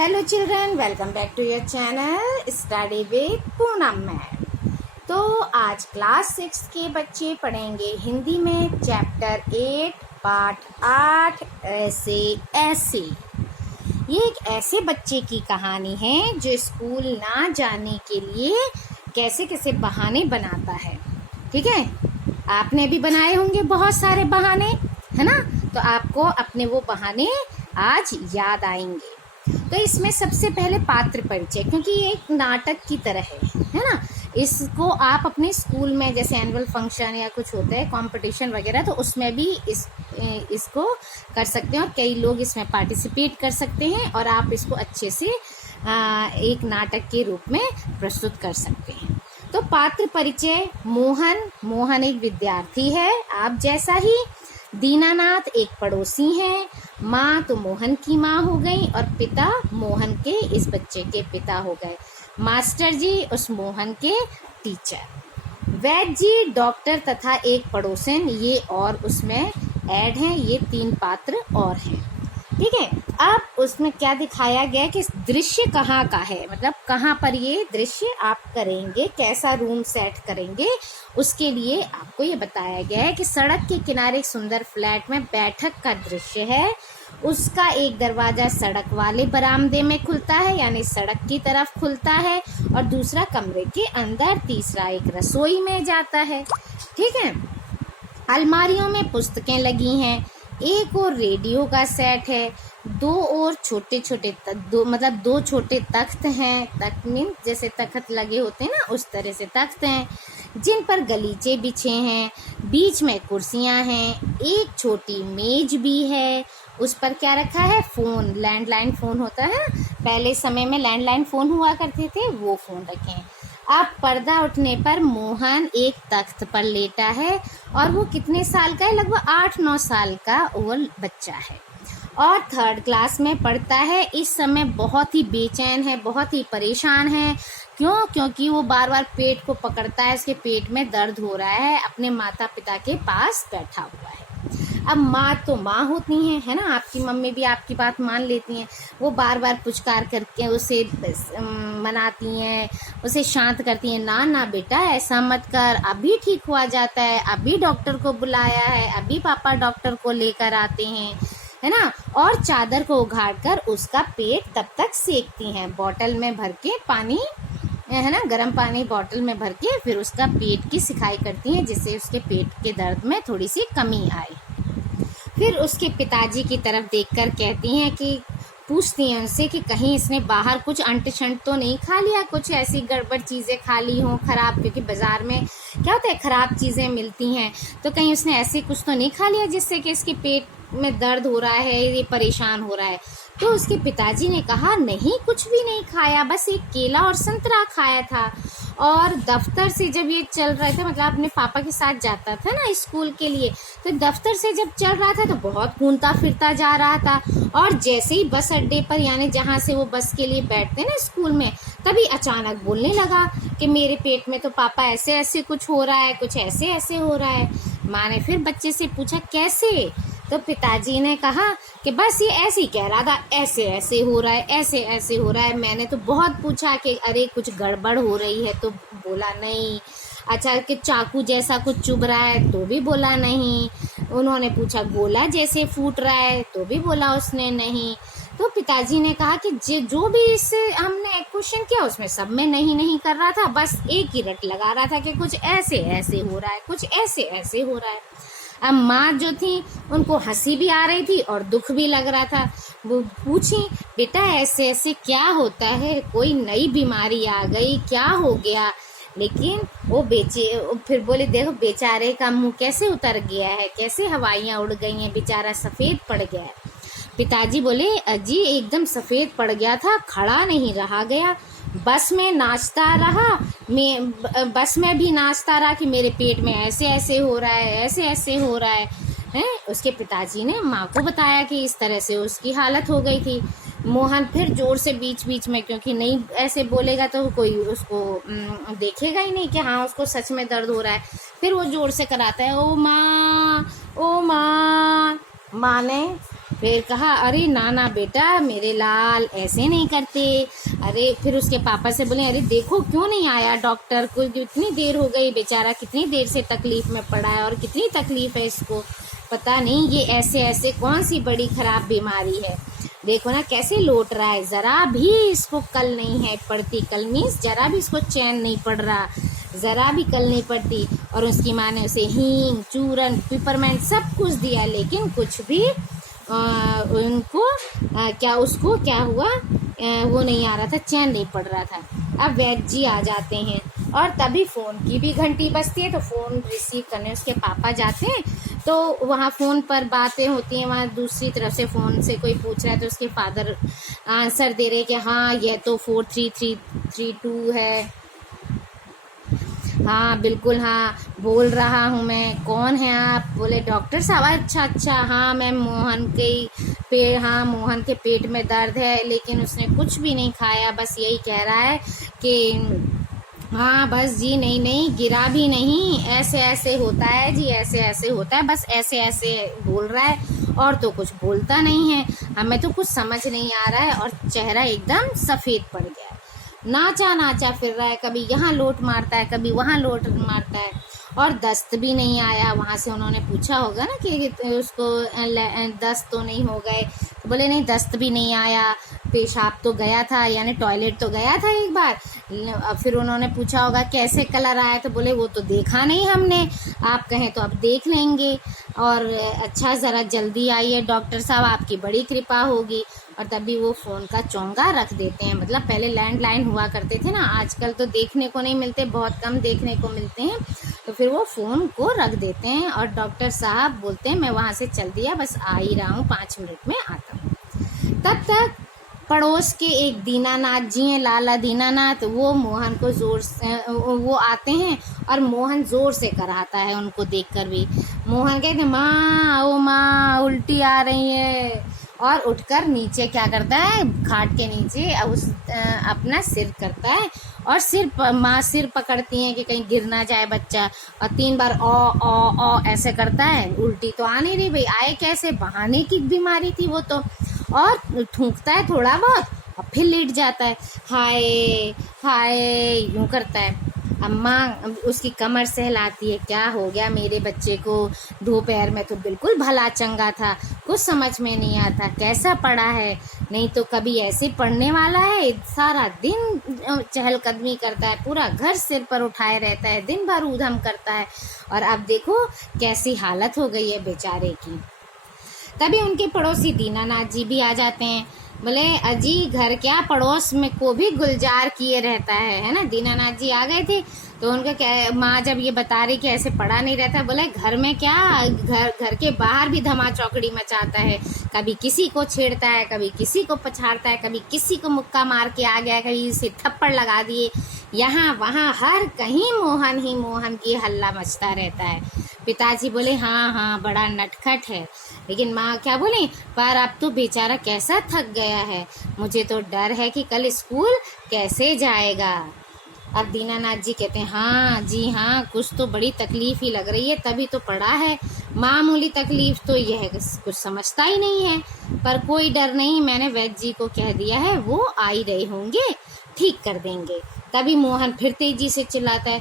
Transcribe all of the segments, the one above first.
Hello children, welcome back to your channel study with Poonam ma'am. तो आज class 6 के बच्चे पढ़ेंगे हिंदी में चैप्टर 8 पार्ट 8 ऐसे ऐसे। ये एक ऐसे बच्चे की कहानी है जो स्कूल ना जाने के लिए कैसे कैसे बहाने बनाता है। ठीक है, आपने भी बनाए होंगे बहुत सारे बहाने, है ना। तो आपको अपने वो बहाने आज याद आएंगे। तो इसमें सबसे पहले पात्र परिचय, क्योंकि ये एक नाटक की तरह है ना। इसको आप अपने स्कूल में जैसे एनुअल फंक्शन या कुछ होता है कंपटीशन वगैरह, तो उसमें भी इसको कर सकते हैं और कई लोग इसमें पार्टिसिपेट कर सकते हैं और आप इसको अच्छे से एक नाटक के रूप में प्रस्तुत कर सकते हैं। तो पात्र परिचय, मोहन एक विद्यार्थी है आप जैसा ही। दीनानाथ एक पड़ोसी हैं। माँ तो मोहन की माँ हो गई और पिता मोहन के इस बच्चे के पिता हो गए। मास्टर जी उस मोहन के टीचर। वैद्य जी डॉक्टर तथा एक पड़ोसन, ये और उसमें ऐड हैं, ये 3 पात्र और हैं। ठीक है, अब उसमें क्या दिखाया गया कि दृश्य कहाँ का है, मतलब कहाँ पर ये दृश्य आप करेंगे, कैसा रूम सेट करेंगे, उसके लिए आपको ये बताया गया है कि सड़क के किनारे एक सुंदर फ्लैट में बैठक का दृश्य है। उसका एक दरवाजा सड़क वाले बरामदे में खुलता है, यानी सड़क की तरफ खुलता है, और दूसरा कमरे के अंदर, तीसरा एक रसोई में जाता है। ठीक है, अलमारियों में पुस्तकें लगी हैं, एक और रेडियो का सेट है, 2 और छोटे छोटे दो छोटे तख्त हैं। तख्त मीन जैसे तख्त लगे होते हैं ना, उस तरह से तख्त हैं जिन पर गलीचे बिछे हैं। बीच में कुर्सियां हैं, एक छोटी मेज भी है, उस पर क्या रखा है, फोन, लैंडलाइन फोन होता है, पहले समय में लैंडलाइन फोन हुआ करते थे, वो फोन रखे हैं। अब पर्दा उठने पर मोहन एक तख्त पर लेटा है और वो कितने साल का है, लगभग 8-9 साल का वो बच्चा है और 3rd क्लास में पढ़ता है। इस समय बहुत ही बेचैन है, बहुत ही परेशान है। क्योंकि वो बार बार पेट को पकड़ता है, उसके पेट में दर्द हो रहा है, अपने माता पिता के पास बैठा हुआ है। अब माँ तो माँ होती हैं, है ना, आपकी मम्मी भी आपकी बात मान लेती हैं। वो बार बार पुचकार करके उसे मनाती हैं, उसे शांत करती हैं, ना ना बेटा ऐसा मत कर, अभी ठीक हुआ जाता है, अभी डॉक्टर को बुलाया है, अभी पापा डॉक्टर को लेकर आते हैं, है ना। और चादर को उघाड़ कर उसका पेट तब तक सेकती हैं, बोतल में भर के पानी, है ना, गर्म पानी बोतल में भर के, फिर उसका पेट की सिकाई करती हैं जिससे उसके पेट के दर्द में थोड़ी सी कमी आए। फिर उसके पिताजी की तरफ देखकर कहती हैं कि पूछती हैं उनसे कि कहीं इसने बाहर कुछ अंट शंट तो नहीं खा लिया, कुछ ऐसी गड़बड़ चीज़ें खा ली हों खराब, क्योंकि बाज़ार में क्या होता है खराब चीज़ें मिलती हैं, तो कहीं उसने ऐसे कुछ तो नहीं खा लिया जिससे कि इसके पेट में दर्द हो रहा है, ये परेशान हो रहा है। तो उसके पिताजी ने कहा नहीं, कुछ भी नहीं खाया, बस एक केला और संतरा खाया था। और दफ्तर से जब ये चल रहा था, मतलब अपने पापा के साथ जाता था ना स्कूल के लिए, तो दफ्तर से जब चल रहा था तो बहुत घूमता फिरता जा रहा था, और जैसे ही बस अड्डे पर, यानी जहाँ से वो बस के लिए बैठते ना स्कूल में, तभी अचानक बोलने लगा कि मेरे पेट में तो पापा ऐसे ऐसे कुछ हो रहा है, कुछ ऐसे ऐसे हो रहा है। माँ ने फिर बच्चे से पूछा कैसे, तो पिताजी ने कहा कि बस ये ऐसे ही कह रहा था, ऐसे ऐसे हो रहा है, ऐसे ऐसे हो रहा है। मैंने तो बहुत पूछा कि अरे कुछ गड़बड़ हो रही है, तो बोला नहीं। अच्छा कि चाकू जैसा कुछ चुभ रहा है, तो भी बोला नहीं। उन्होंने पूछा गोला जैसे फूट रहा है, तो भी बोला उसने नहीं। तो पिताजी ने कहा कि जो भी इससे हमने क्वेश्चन किया उसमें सब में नहीं नहीं कर रहा था, बस एक ही रट लगा रहा था कि कुछ ऐसे ऐसे हो रहा है, कुछ ऐसे ऐसे हो रहा है। अब माँ जो थी उनको हंसी भी आ रही थी और दुख भी लग रहा था। वो पूछी बेटा ऐसे ऐसे क्या होता है, कोई नई बीमारी आ गई, क्या हो गया। लेकिन वो फिर बोले देखो बेचारे का मुंह कैसे उतर गया है, कैसे हवाइयाँ उड़ गई हैं, बेचारा सफ़ेद पड़ गया है। पिताजी बोले अजी एकदम सफ़ेद पड़ गया था, खड़ा नहीं रहा गया, बस में नाचता रहा, बस में भी नाचता रहा कि मेरे पेट में ऐसे ऐसे हो रहा है, ऐसे ऐसे हो रहा है। उसके पिताजी ने माँ को बताया कि इस तरह से उसकी हालत हो गई थी। मोहन फिर जोर से बीच बीच में, क्योंकि नहीं ऐसे बोलेगा तो कोई उसको देखेगा ही नहीं कि हाँ उसको सच में दर्द हो रहा है, फिर वो जोर से कराता है ओ माँ ओ माँ। माँ ने फिर कहा, अरे ना ना बेटा मेरे लाल, ऐसे नहीं करते। अरे फिर उसके पापा से बोले, अरे देखो क्यों नहीं आया डॉक्टर को, कितनी देर हो गई, बेचारा कितनी देर से तकलीफ में पड़ा है और कितनी तकलीफ है इसको, पता नहीं ये ऐसे ऐसे कौन सी बड़ी खराब बीमारी है। देखो ना कैसे लौट रहा है, ज़रा भी इसको कल नहीं है पड़ती, कल मीन्स ज़रा भी इसको चैन नहीं पड़ रहा, ज़रा भी कल नहीं पड़ती। और उसकी माँ ने उसे हींग, चूरन, पिपरमेंट सब कुछ दिया, लेकिन कुछ भी उनको उसको क्या हुआ, वो नहीं आ रहा था, चैन नहीं पड़ रहा था। अब वैद्य जी आ जाते हैं और तभी फ़ोन की भी घंटी बजती है, तो फ़ोन रिसीव करने उसके पापा जाते हैं। तो वहाँ फ़ोन पर बातें होती हैं, वहाँ दूसरी तरफ से फ़ोन से कोई पूछ रहा है, तो उसके फादर आंसर दे रहे कि हाँ ये तो 43332 है, हाँ बिल्कुल, हाँ बोल रहा हूँ मैं, कौन है आप? बोले डॉक्टर साहब, अच्छा हाँ मैं मोहन मोहन के पेट में दर्द है, लेकिन उसने कुछ भी नहीं खाया, बस यही कह रहा है कि हाँ बस जी, नहीं गिरा भी नहीं, ऐसे ऐसे होता है जी, ऐसे ऐसे होता है, बस ऐसे ऐसे बोल रहा है और तो कुछ बोलता नहीं है, हमें तो कुछ समझ नहीं आ रहा है। और चेहरा एकदम सफ़ेद पड़ गया, नाचा फिर रहा है, कभी यहाँ लोट मारता है, कभी वहाँ लोट मारता है, और दस्त भी नहीं आया। वहाँ से उन्होंने पूछा होगा ना कि उसको दस्त तो नहीं हो गए, तो बोले नहीं दस्त भी नहीं आया, पेशाब तो गया था, यानी टॉयलेट तो गया था एक बार। फिर उन्होंने पूछा होगा कैसे कलर आया, तो बोले वो तो देखा नहीं हमने, आप कहें तो अब देख लेंगे, और अच्छा ज़रा जल्दी आइए डॉक्टर साहब, आपकी बड़ी कृपा होगी। और तभी वो फ़ोन का चोंगा रख देते हैं। मतलब पहले लैंडलाइन हुआ करते थे ना, आजकल तो देखने को नहीं मिलते, बहुत कम देखने को मिलते हैं, तो फिर वो फ़ोन को रख देते हैं और डॉक्टर साहब बोलते हैं मैं वहाँ से चल दिया, बस आ ही रहा हूँ, 5 मिनट में आता हूँ। तब तक पड़ोस के एक दीनानाथ जी हैं, लाला दीनानाथ, वो मोहन को ज़ोर से वो आते हैं और मोहन ज़ोर से कराता है उनको देखकर भी। मोहन कहते हैं माँ, ओ माँ उल्टी आ रही है, और उठकर नीचे क्या करता है, खाट के नीचे अपना सिर करता है, और माँ सिर पकड़ती हैं कि कहीं गिर ना जाए बच्चा, और 3 बार ओ ऐसे करता है। उल्टी तो आ नहीं रही भाई, आए कैसे, बहाने की बीमारी थी वो तो, और थूकता है थोड़ा बहुत और फिर लेट जाता है, हाय हाय यूँ करता है। अम्मा उसकी कमर सहलाती है, क्या हो गया मेरे बच्चे को, दोपहर में तो बिल्कुल भला चंगा था, कुछ समझ में नहीं आता, कैसा पड़ा है, नहीं तो कभी ऐसे पढ़ने वाला है, सारा दिन चहलकदमी करता है, पूरा घर सिर पर उठाए रहता है, दिन भर ऊधम करता है, और अब देखो कैसी हालत हो गई है बेचारे की। तभी उनके पड़ोसी दीनानाथ जी भी आ जाते हैं। बोले अजी घर क्या, पड़ोस में को भी गुलजार किए रहता है ना। दीनानाथ जी आ गए थे, तो उनका क्या, माँ जब ये बता रही कि ऐसे पड़ा नहीं रहता, बोले घर में क्या, घर के बाहर भी धमा चौकड़ी मचाता है, कभी किसी को छेड़ता है, कभी किसी को पछाड़ता है, कभी किसी को मुक्का मार के आ गया, कभी इसे थप्पड़ लगा दिए, यहाँ वहाँ हर कहीं मोहन ही मोहन की हल्ला मचता रहता है। पिताजी बोले हाँ बड़ा नटखट है, लेकिन माँ क्या बोली, पर अब तो बेचारा कैसा थक गया है, मुझे तो डर है कि कल स्कूल कैसे जाएगा। अब दीनानाथ जी कहते हैं हाँ जी हाँ, कुछ तो बड़ी तकलीफ ही लग रही है, तभी तो पड़ा है, मामूली तकलीफ तो यह कुछ समझता ही नहीं है, पर कोई डर नहीं, मैंने वैद्य जी को कह दिया है, वो आ ही रहे होंगे, ठीक कर देंगे। तभी मोहन फिर तेजी से चिल्लाता है,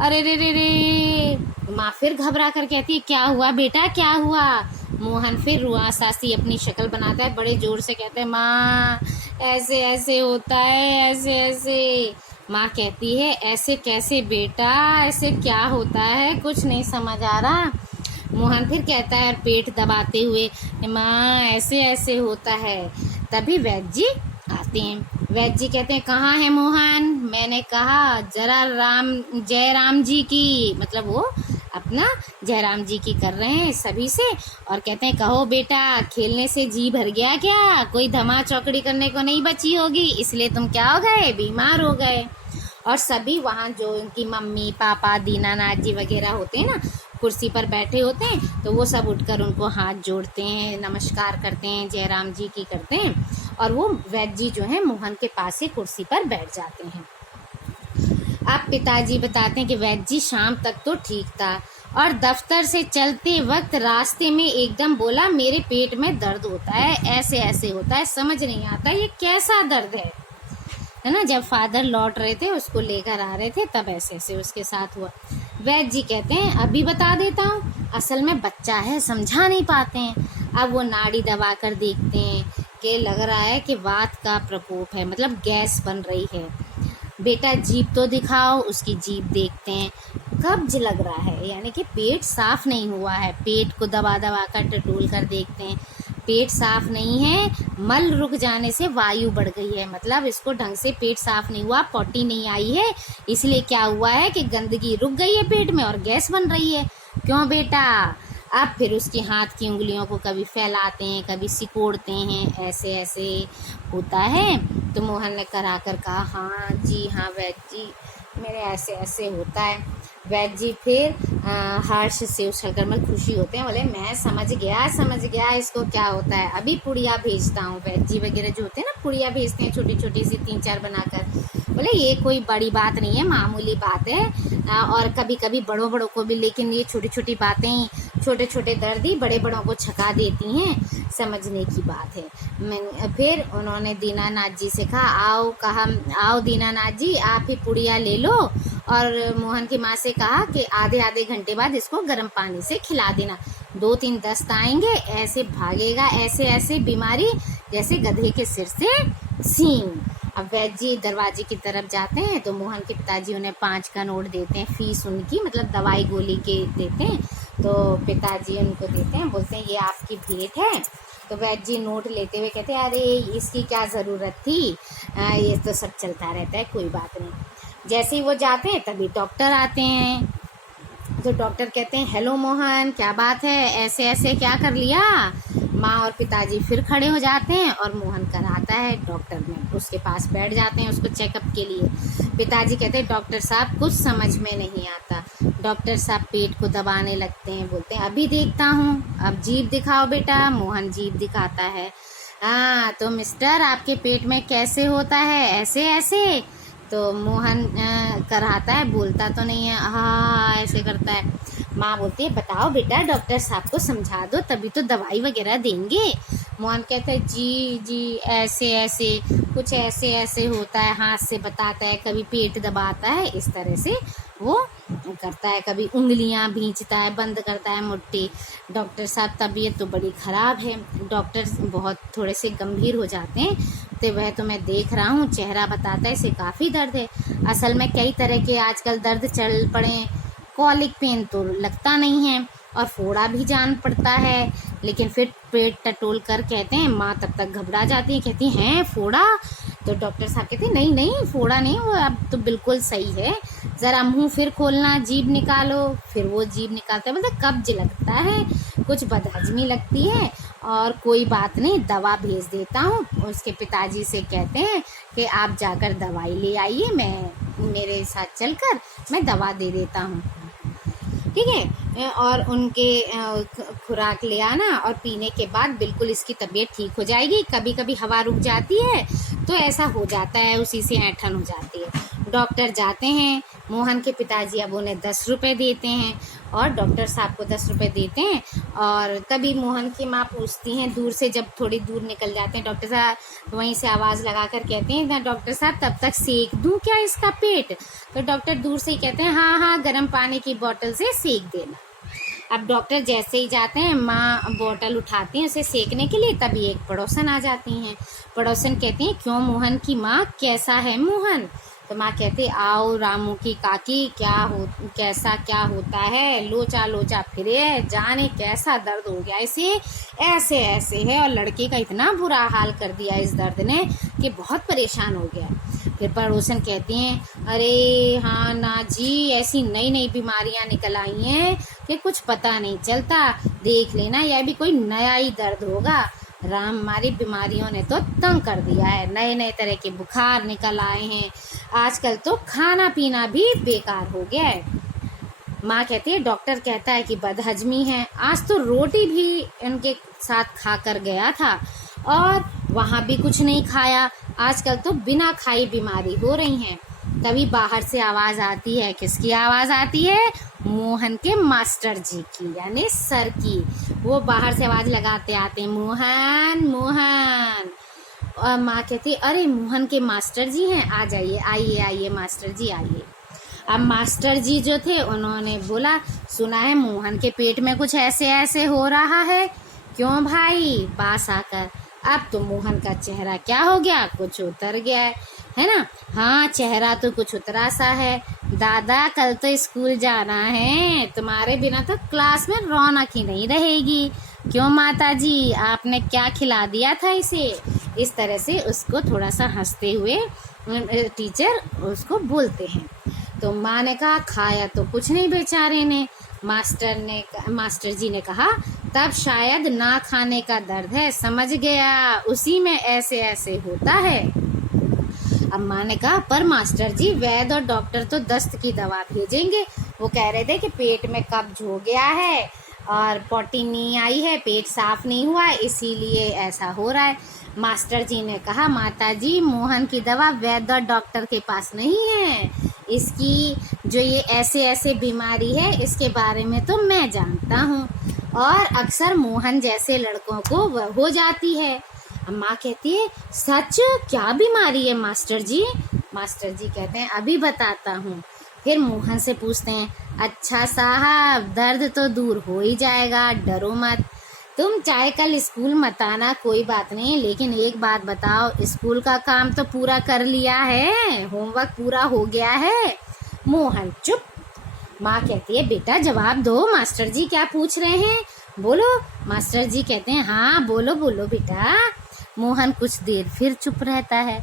अरे रे। माँ फिर घबरा कर कहती है क्या हुआ बेटा, क्या हुआ। मोहन फिर रुआसासी अपनी शक्ल बनाता है, बड़े जोर से कहता है माँ ऐसे ऐसे होता है, ऐसे ऐसे। माँ कहती है ऐसे कैसे बेटा, ऐसे क्या होता है, कुछ नहीं समझ आ रहा। मोहन फिर कहता है पेट दबाते हुए, माँ ऐसे ऐसे होता है। तभी वैद्य जी आते हैं। वैद्य जी कहते हैं कहाँ है मोहन। मैंने कहा जरा जयराम जी की, मतलब वो अपना जयराम जी की कर रहे हैं सभी से, और कहते हैं कहो बेटा खेलने से जी भर गया क्या, कोई धमा चौकड़ी करने को नहीं बची होगी, इसलिए तुम क्या हो गए, बीमार हो गए। और सभी वहाँ जो उनकी मम्मी पापा दीनानाथ जी वगैरह होते हैं ना, कुर्सी पर बैठे होते हैं, तो वो सब उठकर उनको हाथ जोड़ते हैं, नमस्कार करते हैं, जयराम जी की करते हैं, और वो वैद्य जी जो है मोहन के पास से कुर्सी पर बैठ जाते हैं। अब पिताजी बताते हैं कि वैद्य जी शाम तक तो ठीक था, और दफ्तर से चलते वक्त रास्ते में एकदम बोला मेरे पेट में दर्द होता है, ऐसे ऐसे होता है, समझ नहीं आता ये कैसा दर्द है ना। जब फादर लौट रहे थे, उसको लेकर आ रहे थे, तब ऐसे ऐसे उसके साथ हुआ। वैद्य जी कहते हैं अभी बता देता हूँ, असल में बच्चा है, समझा नहीं पाते हैं। अब वो नाड़ी दबा कर देखते हैं कि लग रहा है कि वात का प्रकोप है, मतलब गैस बन रही है। बेटा जीभ तो दिखाओ, उसकी जीभ देखते हैं, कब्ज लग रहा है, यानी कि पेट साफ नहीं हुआ है। पेट को दबा दबा कर टटोल कर देखते हैं, पेट साफ नहीं है, मल रुक जाने से वायु बढ़ गई है, मतलब इसको ढंग से पेट साफ नहीं हुआ, पॉटी नहीं आई है, इसलिए क्या हुआ है कि गंदगी रुक गई है पेट में और गैस बन रही है। क्यों बेटा? अब फिर उसके हाथ की उंगलियों को कभी फैलाते हैं, कभी सिकोड़ते हैं, ऐसे ऐसे होता है। तो मोहन ने करा कर कहा हाँ जी, हाँ वैद्य जी, मेरे ऐसे ऐसे होता है। वैद्य जी फिर हर्ष से उछलकर मतलब खुशी होते हैं, बोले मैं समझ गया इसको क्या होता है, अभी पुड़िया भेजता हूँ। वैद्य जी वगैरह जो होते हैं ना, पुड़िया भेजते हैं छोटी छोटी सी 3-4 बनाकर। बोले ये कोई बड़ी बात नहीं है, मामूली बात है, और कभी कभी बड़ों को भी, लेकिन ये छोटी छोटी बातें ही, छोटे छोटे दर्द ही बड़े बड़ों को छका देती हैं, समझने की बात है। फिर उन्होंने दीनानाथ जी से कहा आओ दीनानाथ जी, आप ही पुड़िया ले लो, और मोहन की माँ से कहा कि आधे घंटे बाद इसको गर्म पानी से खिला देना, 2-3 दस्त आएंगे, ऐसे भागेगा, ऐसे ऐसे बीमारी जैसे गधे के सिर से सींग। अब वैद्य जी दरवाजे की तरफ जाते हैं तो मोहन के पिताजी उन्हें 5 का नोट देते हैं, फीस उनकी, मतलब दवाई गोली के देते हैं। तो पिताजी उनको देते हैं, बोलते हैं ये आपकी भेंट है। तो वैद्य जी नोट लेते हुए कहते हैं अरे इसकी क्या ज़रूरत थी, ये तो सब चलता रहता है, कोई बात नहीं। जैसे ही वो जाते हैं तभी डॉक्टर आते हैं। तो डॉक्टर कहते हैं हेलो मोहन, क्या बात है, ऐसे ऐसे क्या कर लिया। माँ और पिताजी फिर खड़े हो जाते हैं और मोहन कराता है डॉक्टर में, उसके पास बैठ जाते हैं उसको चेकअप के लिए। पिताजी कहते हैं डॉक्टर साहब कुछ समझ में नहीं आता। डॉक्टर साहब पेट को दबाने लगते हैं, बोलते हैं अभी देखता हूँ, अब जीभ दिखाओ बेटा। मोहन जीभ दिखाता है। हाँ तो मिस्टर आपके पेट में कैसे होता है, ऐसे ऐसे। तो मोहन कराता है, बोलता तो नहीं है, हाँ ऐसे करता है। माँ बोलती है बताओ बेटा, डॉक्टर साहब को समझा दो, तभी तो दवाई वगैरह देंगे। मोहन कहता है जी ऐसे ऐसे कुछ ऐसे ऐसे होता है, हाथ से बताता है, कभी पेट दबाता है, इस तरह से वो करता है, कभी उंगलियां भींचता है, बंद करता है मुट्ठी। डॉक्टर साहब तबीयत तो बड़ी ख़राब है, डॉक्टर बहुत थोड़े से गंभीर हो जाते हैं। तो वह तो मैं देख रहा हूँ, चेहरा बताता है इसे काफ़ी दर्द है। असल में कई तरह के आजकल दर्द चल पड़े, कॉलिक पेन तो लगता नहीं है और फोड़ा भी जान पड़ता है, लेकिन फिर पेट टटोल कर कहते हैं, माँ तब तक घबरा जाती है, कहती हैं फोड़ा। तो डॉक्टर साहब कहते हैं नहीं फोड़ा नहीं, वो अब तो बिल्कुल सही है, ज़रा मुंह फिर खोलना, जीभ निकालो। फिर वो जीभ निकालता है, मतलब कब्ज लगता है, कुछ बदहजमी लगती है, और कोई बात नहीं दवा भेज देता हूँ। उसके पिताजी से कहते हैं कि आप जाकर दवाई ले आइए, मैं मेरे साथ चलकर मैं दवा दे देता हूँ, ठीक है। और उनके खुराक ले आना और पीने के बाद बिल्कुल इसकी तबीयत ठीक हो जाएगी। कभी कभी हवा रुक जाती है तो ऐसा हो जाता है, उसी से ऐंठन हो जाती है। डॉक्टर जाते हैं, मोहन के पिताजी अब उन्हें 10 रुपये देते हैं और डॉक्टर साहब को 10 रुपये देते हैं। और तभी मोहन की माँ पूछती हैं दूर से, जब थोड़ी दूर निकल जाते हैं डॉक्टर साहब, वहीं से आवाज़ लगा कर कहते हैं डॉक्टर साहब तब तक सेक दूँ क्या इसका पेट। तो डॉक्टर दूर से ही कहते हैं हाँ गर्म पानी की बोतल से सेक देना। अब डॉक्टर जैसे ही जाते हैं, माँ बोतल उठाती हैं उसे सेकने के लिए, तभी एक पड़ोसन आ जाती हैं। पड़ोसन कहती हैं क्यों मोहन की माँ, कैसा है मोहन। तो माँ कहती आओ रामू की काकी, कैसा क्या होता है, लोचा लोचा फिरे है, जाने कैसा दर्द हो गया इसे, ऐसे ऐसे है, और लड़के का इतना बुरा हाल कर दिया इस दर्द ने कि बहुत परेशान हो गया। फिर पड़ोसन कहती हैं अरे हाँ ना जी, ऐसी नई नई बीमारियां निकल आई हैं कि कुछ पता नहीं चलता, देख लेना यह भी कोई नया ही दर्द होगा। राम हमारी बीमारियों ने तो तंग कर दिया है, नए नए तरह के बुखार निकल आए हैं, आजकल तो खाना पीना भी बेकार हो गया है। माँ कहती है डॉक्टर कहता है कि बदहजमी है, आज तो रोटी भी उनके साथ खा कर गया था और वहाँ भी कुछ नहीं खाया, आजकल तो बिना खाई बीमारी हो रही हैं। तभी बाहर से आवाज आती है। किसकी आवाज आती है? मोहन के मास्टर जी की, यानी सर की। वो बाहर से आवाज लगाते आते हैं, मोहन मोहन। और माँ कहती, अरे मोहन के मास्टर जी हैं, आ जाइए, आइए आइए मास्टर जी आइए। अब मास्टर जी जो थे उन्होंने बोला, सुना है मोहन के पेट में कुछ ऐसे ऐसे हो रहा है। क्यों भाई? पास आकर। अब तो मोहन का चेहरा क्या हो गया? कुछ उतर गया है ना? हाँ, चेहरा तो कुछ उतरा सा है। दादा, कल तो स्कूल जाना है, तुम्हारे बिना तो क्लास में रौनक ही नहीं रहेगी। क्यों माता जी, आपने क्या खिला दिया था इसे? इस तरह से उसको थोड़ा सा हंसते हुए टीचर उसको बोलते हैं। तो माँ ने कहा, खाया तो कुछ नहीं बेचारे ने। मास्टर जी ने कहा, तब शायद ना खाने का दर्द है, समझ गया, उसी में ऐसे ऐसे होता है। अब माँ ने कहा, पर मास्टर जी, वैद्य और डॉक्टर तो दस्त की दवा भेजेंगे। वो कह रहे थे कि पेट में कब्ज हो गया है और पोटी नहीं आई है, पेट साफ नहीं हुआ, इसीलिए ऐसा हो रहा है। मास्टर जी ने कहा, माता जी, मोहन की दवा वैद्य और डॉक्टर के पास नहीं है। इसकी जो ये ऐसे ऐसे बीमारी है, इसके बारे में तो मैं जानता हूँ, और अक्सर मोहन जैसे लड़कों को वह हो जाती है। माँ कहती है, सच? क्या बीमारी है मास्टर जी? मास्टर जी कहते हैं, अभी बताता हूँ। फिर मोहन से पूछते हैं, अच्छा साहब, दर्द तो दूर हो ही जाएगा, डरो मत। तुम चाहे कल स्कूल मत आना, कोई बात नहीं, लेकिन एक बात बताओ, स्कूल का काम तो पूरा कर लिया है? होमवर्क पूरा हो गया है? मोहन चुप। माँ कहती है, बेटा जवाब दो, मास्टर जी क्या पूछ रहे हैं, बोलो। मास्टर जी कहते हैं, हाँ बोलो बोलो बेटा। मोहन कुछ देर फिर चुप रहता है,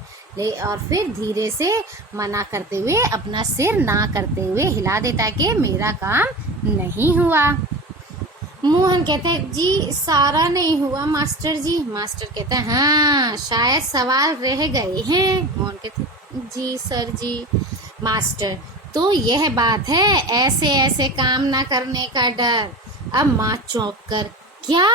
और फिर धीरे से मना करते हुए अपना सिर ना करते हुए हिला देता है कि मेरा काम नहीं हुआ। मोहन कहता है, जी सारा नहीं हुआ मास्टर जी। मास्टर कहता है, हाँ शायद सवाल रह गए हैं। मोहन कहते, जी सर जी। मास्टर, तो यह बात है, ऐसे ऐसे काम ना करने का डर। अब माँ चौंक कर, क्या?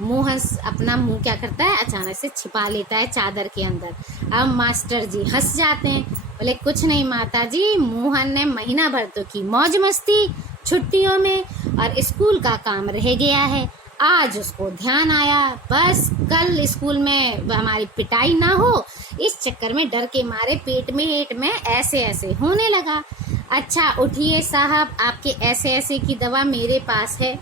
मोहन अपना मुंह क्या करता है, अचानक से छिपा लेता है चादर के अंदर। अब मास्टर जी हंस जाते हैं, बोले, कुछ नहीं माता जी, मोहन ने महीना भर तो की मौज मस्ती छुट्टियों में, और स्कूल का काम रह गया है। आज उसको ध्यान आया, बस कल स्कूल में हमारी पिटाई ना हो, इस चक्कर में डर के मारे पेट में ऐसे ऐसे होने लगा। अच्छा उठिए साहब, आपके ऐसे ऐसे की दवा मेरे पास है।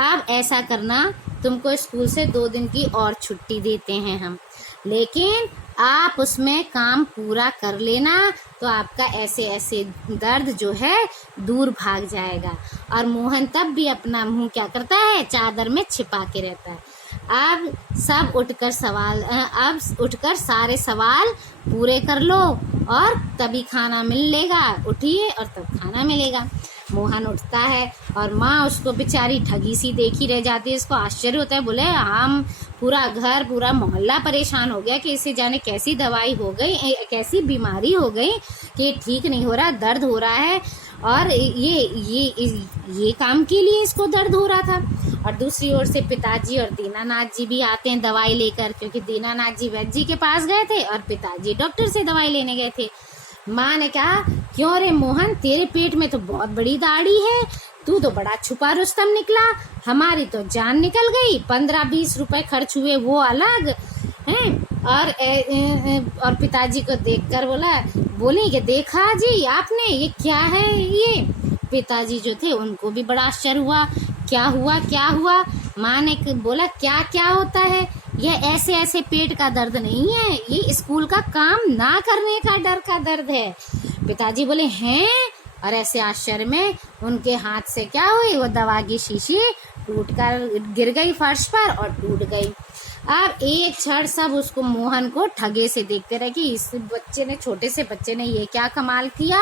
अब ऐसा करना, तुमको स्कूल से 2 दिन की और छुट्टी देते हैं हम, लेकिन आप उसमें काम पूरा कर लेना तो आपका ऐसे ऐसे दर्द जो है दूर भाग जाएगा। और मोहन तब भी अपना मुंह क्या करता है, चादर में छिपा के रहता है। अब उठकर सारे सवाल पूरे कर लो और तभी खाना मिलेगा। उठिए और तब खाना मिलेगा। मोहन उठता है और माँ उसको बेचारी ठगी सी देखी रह जाती है। इसको आश्चर्य होता है, बोले, हम पूरा घर पूरा मोहल्ला परेशान हो गया कि इसे जाने कैसी दवाई हो गई, कैसी बीमारी हो गई कि ठीक नहीं हो रहा, दर्द हो रहा है, और ये काम के लिए इसको दर्द हो रहा था। और दूसरी ओर से पिताजी और दीनानाथ जी भी आते हैं दवाई लेकर, क्योंकि दीनानाथ जी वैद्य जी के पास गए थे और पिताजी डॉक्टर से दवाई लेने गए थे। माँ ने कहा, क्यों रे मोहन, तेरे पेट में तो बहुत बड़ी दाढ़ी है, तू तो बड़ा छुपा रुस्तम निकला, हमारी तो जान निकल गई, 15-20 रुपए खर्च हुए वो अलग हैं। और पिताजी को देखकर बोली कि देखा जी आपने, ये क्या है ये? पिताजी जो थे उनको भी बड़ा आश्चर्य हुआ, क्या हुआ? माँ ने बोला, क्या क्या होता है? यह ऐसे ऐसे पेट का दर्द नहीं है, ये स्कूल का काम ना करने का डर का दर्द है। पिताजी बोले, हैं? और ऐसे आश्चर्य में उनके हाथ से क्या हुई, वो दवा की शीशी टूटकर गिर गई फर्श पर और टूट गई। अब एक क्षण सब उसको मोहन को ठगे से देखते रहे कि इस छोटे से बच्चे ने ये क्या कमाल किया,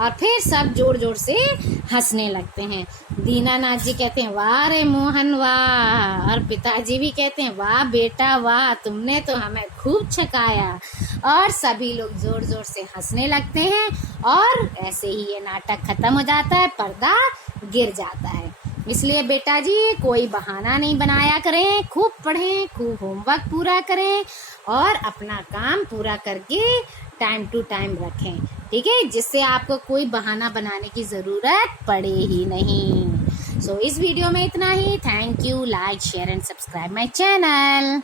और फिर सब जोर जोर से हंसने लगते हैं। दीनानाथ जी कहते हैं, वाह रे मोहन वाह, और पिताजी भी कहते हैं, वाह बेटा वाह, तुमने तो हमें खूब छकाया। और सभी लोग जोर जोर से हंसने लगते हैं, और ऐसे ही ये नाटक खत्म हो जाता है, पर्दा गिर जाता है। इसलिए बेटा जी कोई बहाना नहीं बनाया करें, खूब पढ़ें, खूब होमवर्क पूरा करें और अपना काम पूरा करके टाइम टू टाइम रखें। ठीक है, जिससे आपको कोई बहाना बनाने की ज़रूरत पड़े ही नहीं। सो इस वीडियो में इतना ही। Thank you, like share and subscribe my channel.